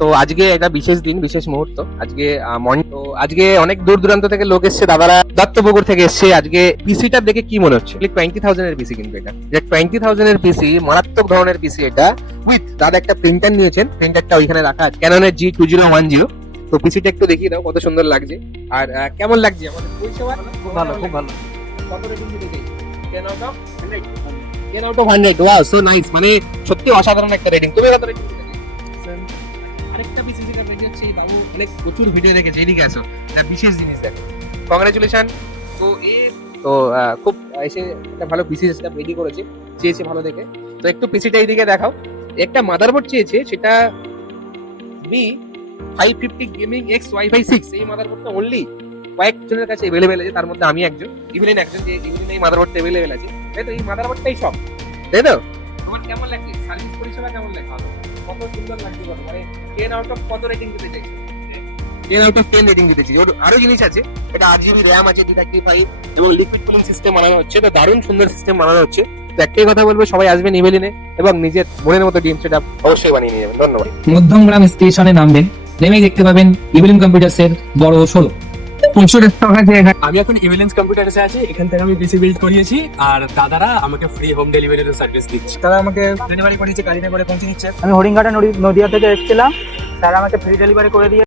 তো আজকে একটা বিশেষ দিন, বিশেষ মুহূর্ত। আজকে তো আজকে অনেক দূর দূরান্ত থেকে লোক এসছে, দাদারা দত্তপুকুর থেকে এসছে। আজকে পিসিটা দেখে কি মনে হচ্ছে? 20,000 এর পিসি কিন্তু এটা, 20,000 এর পিসি, মারাত্মক ধরনের পিসি এটা। উইথ দাদা একটা প্রিন্টার নিয়েছেন, প্রিন্টারটা ওইখানে রাখা আছে, ক্যাননের G2010। তো পিসিটা একটু দেখিয়ে দাও কত সুন্দর লাগছে। আর কেমন লাগছে আমাদের পরিষেবা? খুব ভালো, খুব ভালো। কত রেটিং দিতে চাইছো? 10 out of 100? 10 out of 100, wow, so nice. মানে সত্যি অসাধারণ একটা রেটিং। তুমি কত রেটিং দিতে চাইছো? আরেকটা বিশেষ যেটা রেডি হচ্ছে, এই বাবু অনেক প্রচুর ভিডিও রেখেছে, এদিকে আসো, একটা বিশেষ জিনিস দেখো। কংগ্রেচুলেশন। তো তো খুব এসে একটা ভালো পিসি সিস্টেম রেডি করেছে, চেয়েছে ভালো দেখে। তো একটু পিসিটা এইদিকে দেখাও। একটা মাদারবোর্ড চেয়েছে, সেটা B550 গেমিং X Wi-Fi 6। এই মাদারবোর্ডটা অনলি কয়েকজনের কাছে अवेलेबल আছে, তার মধ্যে আমি একজন, ইভিলিন একজন, যে ইভিলিন এই মাদারবোর্ডটা अवेलेबल আছে। তাই তো, এই মাদারবোর্ডটাই সব, তাই তো? তোমার কেমন লাগছে? সার্ভিস পরিষেবা কেমন লাগছে? কত সুন্দর লাগছে বলো। মানে 10 আউট অফ কত রেটিং দিতে চাইছো? 10 আউট অফ 10 রেটিং দিতে চাই। ওর আরো জিনিস আছে, এটা 8GB RAM আছে, 235 এবং লিকুইড কুলিং সিস্টেম বানানো হচ্ছে। তো দারুণ সুন্দর সিস্টেম বানানো হচ্ছে। তো একটাই কথা বলবো, সবাই আসবেন ইভেলিনে এবং নিজের মনের মতো ডিম সেটআপ অবশ্যই বানিয়ে নিয়ে যাবেন। ধন্যবাদ। মধ্যমগ্রাম স্টেশনে নামবেন, নেমেই দেখতে পাবেন ইভিলিন কম্পিউটার্সের বড় শোরুম। প্রচুর স্টক আছে এখানে। আমি এখন ইভিলেন্স কম্পিউটারসে আছি, এখান থেকে আমি পিসি বিল্ড করিয়েছি, আর দাদারা আমাকে ফ্রি হোম ডেলিভারির সার্ভিস দিচ্ছে। তারা আমাকে ডেলিভারি করেছে, গাড়িতে করে পৌঁছে দিচ্ছে। আমি হরিণঘাটা নদিয়া থেকে এসেছিলাম, তারা আমাকে ফ্রি ডেলিভারি করে দিয়ে